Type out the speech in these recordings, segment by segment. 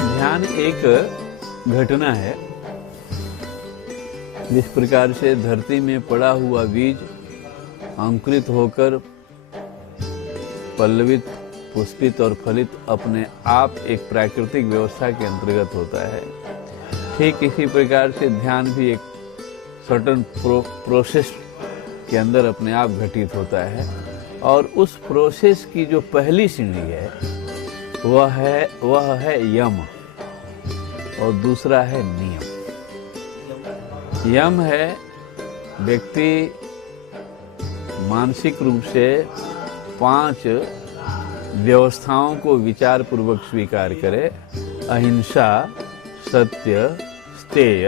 ध्यान एक घटना है। जिस प्रकार से धरती में पड़ा हुआ बीज अंकुरित होकर पल्लवित, पुष्पित और फलित अपने आप एक प्राकृतिक व्यवस्था के अंतर्गत होता है, ठीक इसी प्रकार से ध्यान भी एक सर्टन प्रोसेस के अंदर अपने आप घटित होता है। और उस प्रोसेस की जो पहली सीढ़ी है वह है यम और दूसरा है नियम। यम है व्यक्ति मानसिक रूप से 5 व्यवस्थाओं को विचार पूर्वक स्वीकार करे। अहिंसा, सत्य, स्तेय,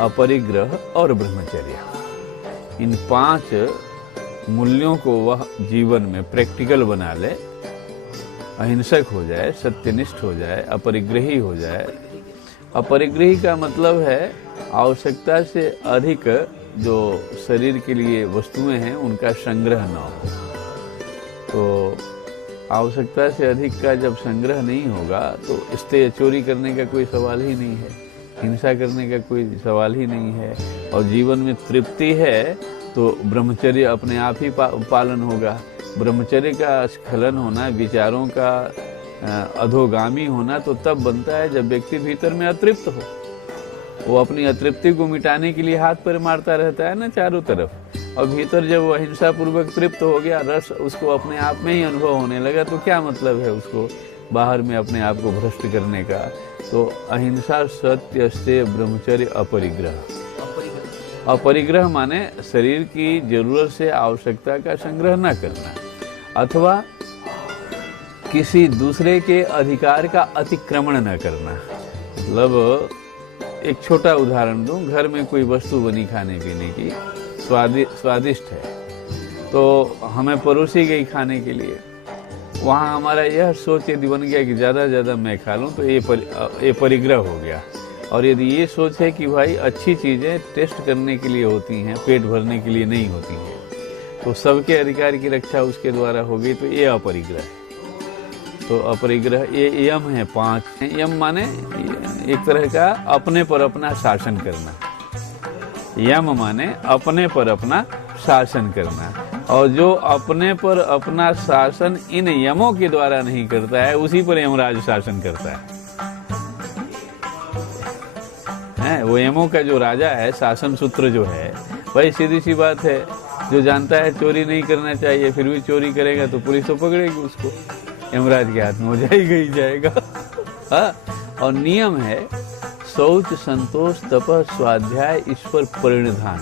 अपरिग्रह और ब्रह्मचर्य। इन 5 मूल्यों को वह जीवन में प्रैक्टिकल बना ले, अहिंसक हो जाए, सत्यनिष्ठ हो जाए, अपरिग्रही हो जाए। अपरिग्रही का मतलब है आवश्यकता से अधिक जो शरीर के लिए वस्तुएं हैं उनका संग्रह न हो। तो आवश्यकता से अधिक का जब संग्रह नहीं होगा तो स्तेय, चोरी करने का कोई सवाल ही नहीं है, हिंसा करने का कोई सवाल ही नहीं है। और जीवन में तृप्ति है तो ब्रह्मचर्य अपने आप ही पालन होगा। ब्रह्मचर्य का स्खलन होना, विचारों का अधोगामी होना तो तब बनता है जब व्यक्ति भीतर में अतृप्त हो। वो अपनी अतृप्ति को मिटाने के लिए हाथ पैर मारता रहता है ना चारों तरफ, और भीतर जब वो अहिंसा पूर्वक तृप्त हो गया, रस उसको अपने आप में ही अनुभव होने लगा, तो क्या मतलब है उसको बाहर में अपने आप को भ्रष्ट करने का। तो अहिंसा, सत्य, स्तेय, ब्रह्मचर्य, अपरिग्रह। अपरिग्रह माने शरीर की जरूरत से आवश्यकता का संग्रह न करना, अथवा किसी दूसरे के अधिकार का अतिक्रमण न करना। मतलब एक छोटा उदाहरण दूं, घर में कोई वस्तु बनी खाने पीने की, स्वादिष्ट है, तो हमें परोसी गई खाने के लिए। वहाँ हमारा यह सोच यदि बन गया कि ज़्यादा ज़्यादा मैं खा लूँ तो ये परिग्रह हो गया। और यदि ये सोच है कि भाई अच्छी चीज़ें टेस्ट करने के लिए होती हैं, पेट भरने के लिए नहीं होती हैं, तो सबके अधिकार की रक्षा उसके द्वारा हो गई, तो ये अपरिग्रह है। तो अपरिग्रह ये यम है 5। यम माने एक तरह का अपने पर अपना शासन करना। यम माने अपने पर अपना शासन करना। और जो अपने पर अपना शासन इन यमों के द्वारा नहीं करता है, उसी पर यमराज शासन करता है। वो यमों का जो राजा है, शासन सूत्र जो है, भाई सीधी सी बात है, जो जानता है चोरी नहीं करना चाहिए फिर भी चोरी करेगा तो पुलिस तो पकड़ेगी उसको, यमराज के हाथ में हो जाएगा ही जाएगा। हाँ। और नियम है शौच, संतोष, तप, स्वाध्याय, ईश्वर परिणधान।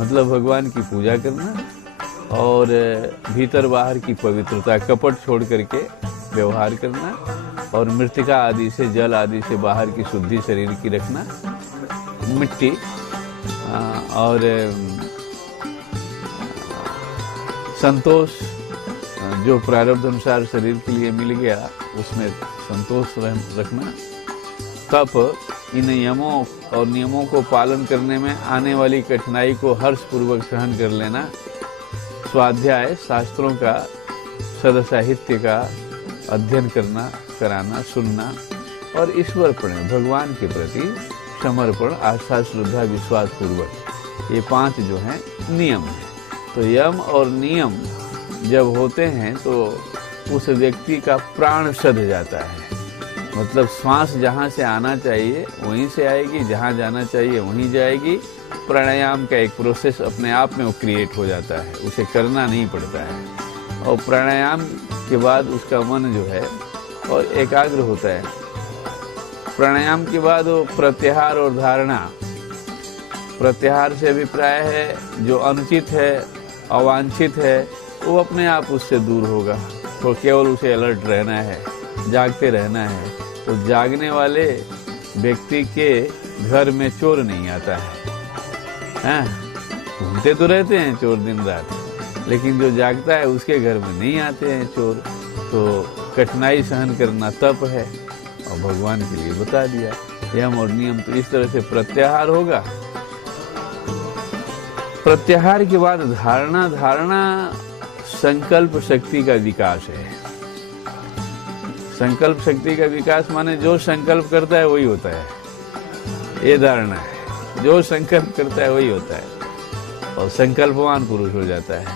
मतलब भगवान की पूजा करना और भीतर बाहर की पवित्रता, कपट छोड़ करके व्यवहार करना, और मृतिका आदि से, जल आदि से बाहर की शुद्धि शरीर की रखना, मिट्टी और संतोष, जो प्रारब्ध अनुसार शरीर के लिए मिल गया उसमें संतोष रखना। तप, इन यमों और नियमों को पालन करने में आने वाली कठिनाई को हर्षपूर्वक सहन कर लेना। स्वाध्याय, शास्त्रों का, सद साहित्य का अध्ययन करना, कराना, सुनना। और ईश्वर प्रेम, भगवान के प्रति समर्पण, आस्था, श्रद्धा, विश्वास पूर्वक। ये 5 जो हैं नियम हैं। तो यम और नियम जब होते हैं तो उस व्यक्ति का प्राण सध जाता है। मतलब श्वास जहाँ से आना चाहिए वहीं से आएगी, जहाँ जाना चाहिए वहीं जाएगी। प्राणायाम का एक प्रोसेस अपने आप में वो क्रिएट हो जाता है, उसे करना नहीं पड़ता है। और प्राणायाम के बाद उसका मन जो है और एकाग्र होता है। प्राणायाम के बाद वो प्रत्याहार और धारणा। प्रत्याहार से अभिप्राय है जो अनुचित है, अवांछित है, वो अपने आप उससे दूर होगा। तो केवल उसे अलर्ट रहना है, जागते रहना है। तो जागने वाले व्यक्ति के घर में चोर नहीं आता है। घूमते तो रहते हैं चोर दिन रात, लेकिन जो जागता है उसके घर में नहीं आते हैं चोर। तो कठिनाई सहन करना तप है, और भगवान के लिए बता दिया यम और नियम। तो इस तरह से प्रत्याहार होगा। प्रत्याहार के बाद धारणा। धारणा संकल्प शक्ति का विकास है। संकल्प शक्ति का विकास माने जो संकल्प करता है वही होता है, ये धारणा है। जो संकल्प करता है वही होता है और संकल्पवान पुरुष हो जाता है।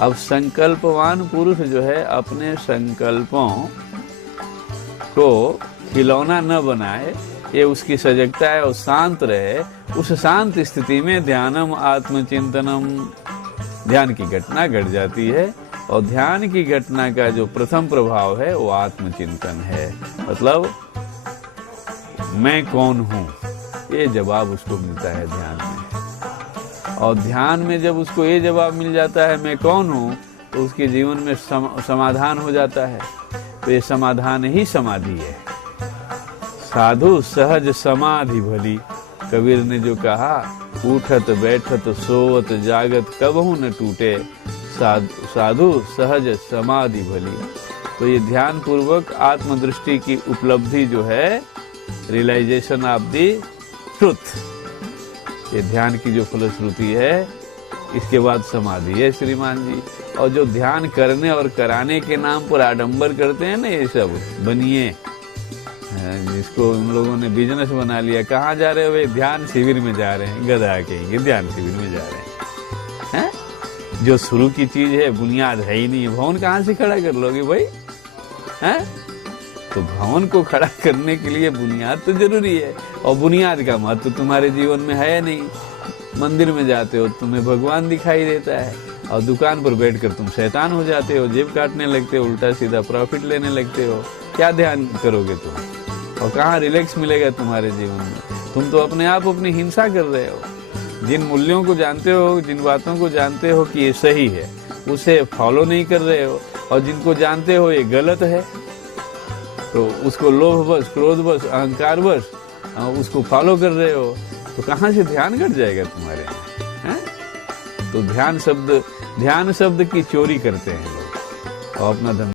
अब संकल्पवान पुरुष जो है अपने संकल्पों को खिलौना न बनाए, ये उसकी सजगता है और शांत रहे। उस शांत स्थिति में ध्यानम आत्मचिंतनम, ध्यान की घटना घट जाती है और ध्यान की घटना का जो प्रथम प्रभाव है वो आत्मचिंतन है। मतलब मैं कौन हूँ, ये जवाब उसको मिलता है ध्यान में। और ध्यान में जब उसको ये जवाब मिल जाता है मैं कौन हूँ, तो उसके जीवन में समाधान हो जाता है। तो ये समाधान ही समाधि है। साधु सहज समाधि भली, कबीर ने जो कहा, उठत बैठत सोवत जागत कबहू न टूटे, साधु सहज समाधि भली। तो ये ध्यान पूर्वक आत्मदृष्टि की उपलब्धि जो है, रियलाइजेशन ऑफ दी ट्रुथ, ये ध्यान की जो फलश्रुति है, इसके बाद समाधि है श्रीमान जी। और जो ध्यान करने और कराने के नाम पर आडंबर करते हैं ना, ये सब बनिए, जिसको उन लोगों ने बिजनेस बना लिया। कहाँ जा रहे हो भाई? ध्यान शिविर में जा रहे हैं, गधा कहेंगे, ध्यान शिविर में जा रहे हैं। जो शुरू की चीज है, बुनियाद है ही नहीं, भवन कहाँ से खड़ा कर लोगे भाई? हैं? तो भवन को खड़ा करने के लिए बुनियाद तो जरूरी है, और बुनियाद का महत्व तुम्हारे जीवन में है नहीं। मंदिर में जाते हो, तुम्हें भगवान दिखाई देता है, और दुकान पर बैठकर तुम शैतान हो जाते हो, जेब काटने लगते हो, उल्टा सीधा प्रॉफिट लेने लगते हो। क्या ध्यान करोगे तुम? और कहाँ रिलैक्स मिलेगा तुम्हारे जीवन में? तुम तो अपने आप अपनी हिंसा कर रहे हो। जिन मूल्यों को जानते हो, जिन बातों को जानते हो कि ये सही है, उसे फॉलो नहीं कर रहे हो, और जिनको जानते हो ये गलत है, तो उसको लोभवश, क्रोधवश, अहंकारवश उसको फॉलो कर रहे हो, तो कहाँ से ध्यान घट जाएगा तुम्हारे हैं? तो ध्यान शब्द की चोरी करते हैं लोग और अपना धन